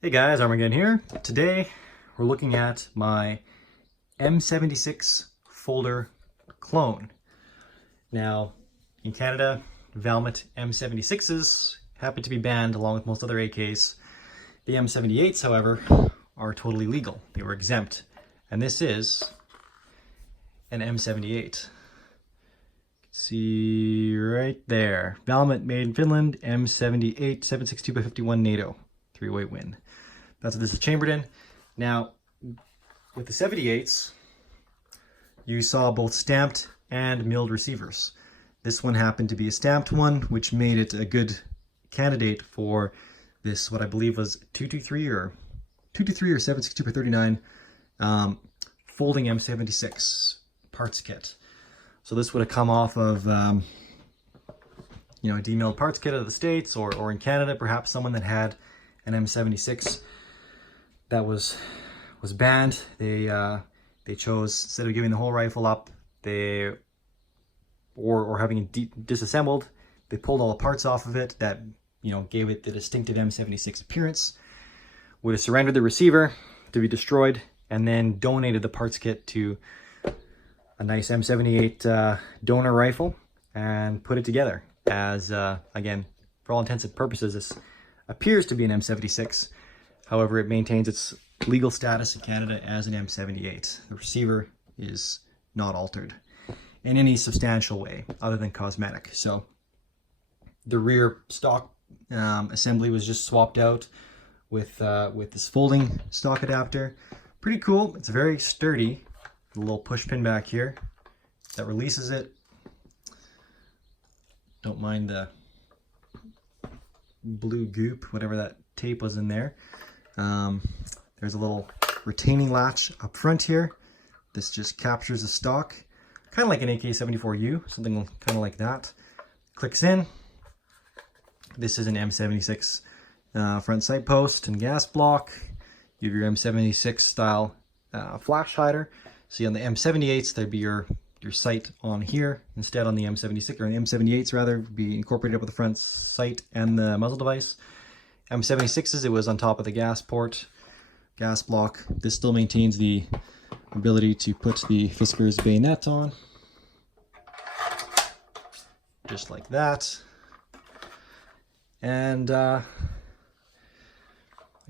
Hey guys, Arm&Gun here. Today we're looking at my M76 folder clone. Now, in Canada, Valmet M76s happen to be banned along with most other AKs. The M78s, however, are totally legal. They were exempt. And this is an M78. See right there. Valmet made in Finland, M78, 762x51 NATO. 3-way win. That's what this is chambered in. Now, with the 78s, you saw both stamped and milled receivers. This one happened to be a stamped one, which made it a good candidate for this, what I believe was 223 or 762x39 folding M76 parts kit. So this would have come off of a demilled parts kit out of the States, or in Canada, perhaps someone that had an M76 that was banned. They chose, instead of giving the whole rifle up, or having it disassembled, they pulled all the parts off of it that gave it the distinctive M76 appearance. Would have surrendered the receiver to be destroyed, and then donated the parts kit to a nice M78 donor rifle and put it together as again, for all intents and purposes, this appears to be an M76. However, it maintains its legal status in Canada as an M78. The receiver is not altered in any substantial way other than cosmetic. So the rear stock assembly was just swapped out with this folding stock adapter. Pretty cool. It's very sturdy. A little push pin back here that releases it. Don't mind the blue goop, whatever that tape was in there. There's a little retaining latch up front here. This just captures the stock, kind of like an AK-74U, something kind of like that. Clicks in. This is an M76 front sight post and gas block. You have your M76 style flash hider. See, on the M78s, there'd be your sight on here. Instead, on the M76, or the M78s rather, would be incorporated with the front sight and the muzzle device. M76s, it was on top of the gas port, gas block. This still maintains the ability to put the Fisker's bayonet on, just like that. And I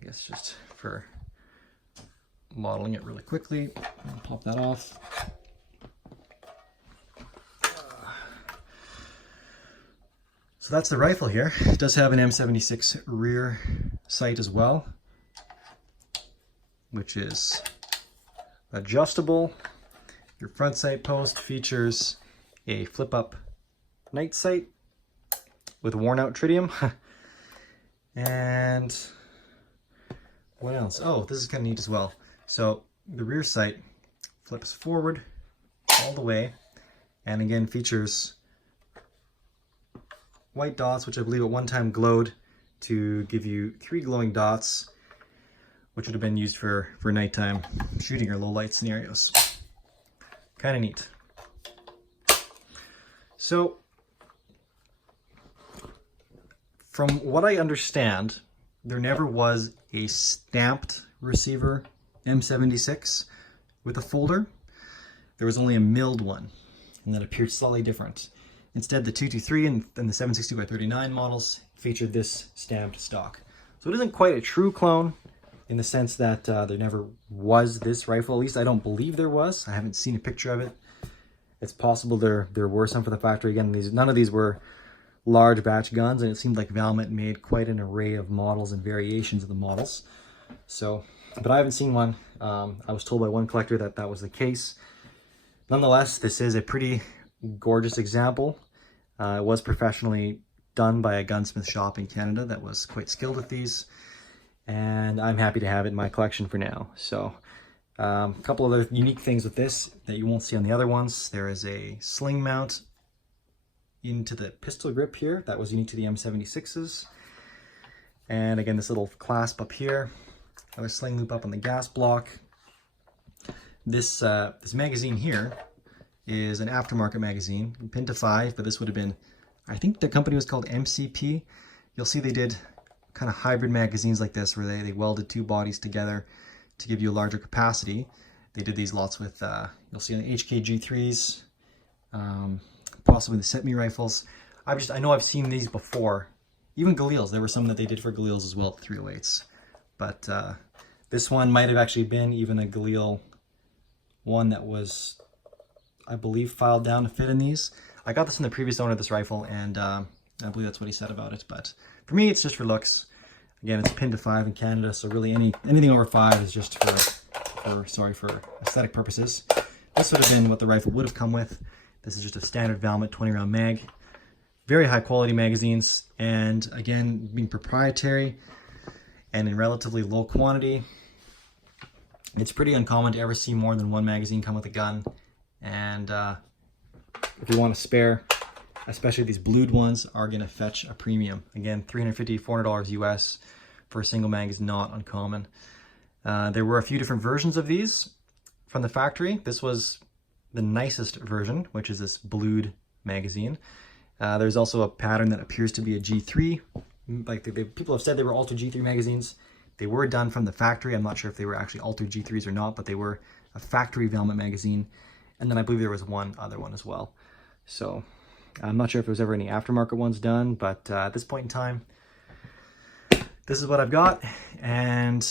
guess just for modeling it really quickly, I'll pop that off. So that's the rifle here. It does have an M76 rear sight as well, which is adjustable. Your front sight post features a flip-up night sight with worn out tritium. And what else? Oh, this is kind of neat as well. So the rear sight flips forward all the way, and again features white dots, which I believe at one time glowed to give you 3 glowing dots, which would have been used for nighttime shooting or low light scenarios. Kind of neat. So from what I understand, there never was a stamped receiver M76 with a folder. There was only a milled one, and that appeared slightly different. Instead, the 223 and the 762x39 models featured this stamped stock. So it isn't quite a true clone in the sense that there never was this rifle. At least I don't believe there was. I haven't seen a picture of it. It's possible there were some for the factory. Again, none of these were large batch guns, and it seemed like Valmet made quite an array of models and variations of the models. So, but I haven't seen one. I was told by one collector that that was the case. Nonetheless, this is a pretty gorgeous example. It was professionally done by a gunsmith shop in Canada that was quite skilled with these, and I'm happy to have it in my collection for now. So a couple other unique things with this that you won't see on the other ones. There is a sling mount into the pistol grip here that was unique to the M76s, and again this little clasp up here, another sling loop up on the gas block. This magazine here is an aftermarket magazine, pinned to 5, but this would have been, I think the company was called MCP. You'll see they did kind of hybrid magazines like this where they welded two bodies together to give you a larger capacity. They did these lots with, you'll see on the HK-G3s, possibly the semi rifles. I know I've seen these before. Even Galils, there were some that they did for Galils as well, 308s. But this one might have actually been even a Galil one that was, I believe, filed down to fit in these. I got this from the previous owner of this rifle, and I believe that's what he said about it. But for me, it's just for looks. Again, it's pinned to 5 in Canada, so really anything over 5 is just for aesthetic purposes. This would have been what the rifle would have come with. This is just a standard Valmet 20-round mag. Very high quality magazines, and again, being proprietary and in relatively low quantity, it's pretty uncommon to ever see more than one magazine come with a gun. And if you want a spare, especially these blued ones, are going to fetch a premium. Again, $350, $400 US for a single mag is not uncommon. There were a few different versions of these from the factory. This was the nicest version, which is this blued magazine. There's also a pattern that appears to be a G3. Like people have said they were altered G3 magazines. They were done from the factory. I'm not sure if they were actually altered G3s or not, but they were a factory Valmet magazine. And then I believe there was one other one as well. So I'm not sure if there was ever any aftermarket ones done, but at this point in time, this is what I've got. And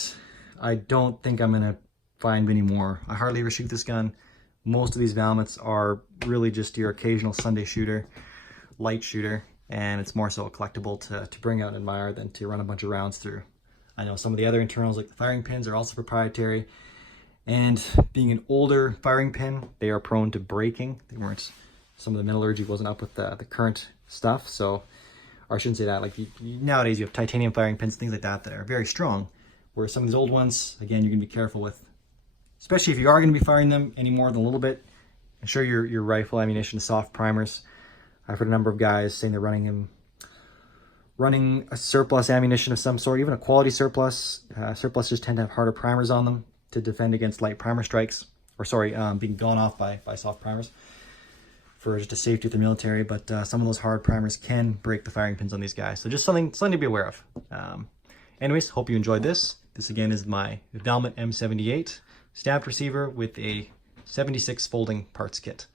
I don't think I'm gonna find many more. I hardly ever shoot this gun. Most of these Valmets are really just your occasional Sunday shooter, light shooter, and it's more so a collectible to bring out and admire than to run a bunch of rounds through. I know some of the other internals, like the firing pins, are also proprietary, and being an older firing pin, they are prone to breaking. They weren't, some of the metallurgy wasn't up with the current stuff, so, or I shouldn't say that, like nowadays you have titanium firing pins, things like that are very strong, where some of these old ones, again, you're gonna be careful with, especially if you are gonna be firing them any more than a little bit. Ensure your rifle ammunition is soft primers. I've heard a number of guys saying they're running a surplus ammunition of some sort, even a quality surplus. Surpluses tend to have harder primers on them to defend against light primer strikes, or sorry, being gone off by soft primers for just a safety of the military. But some of those hard primers can break the firing pins on these guys. So just something to be aware of. Anyways, hope you enjoyed this. This again is my Valmet M78 stamped receiver with a 76 folding parts kit.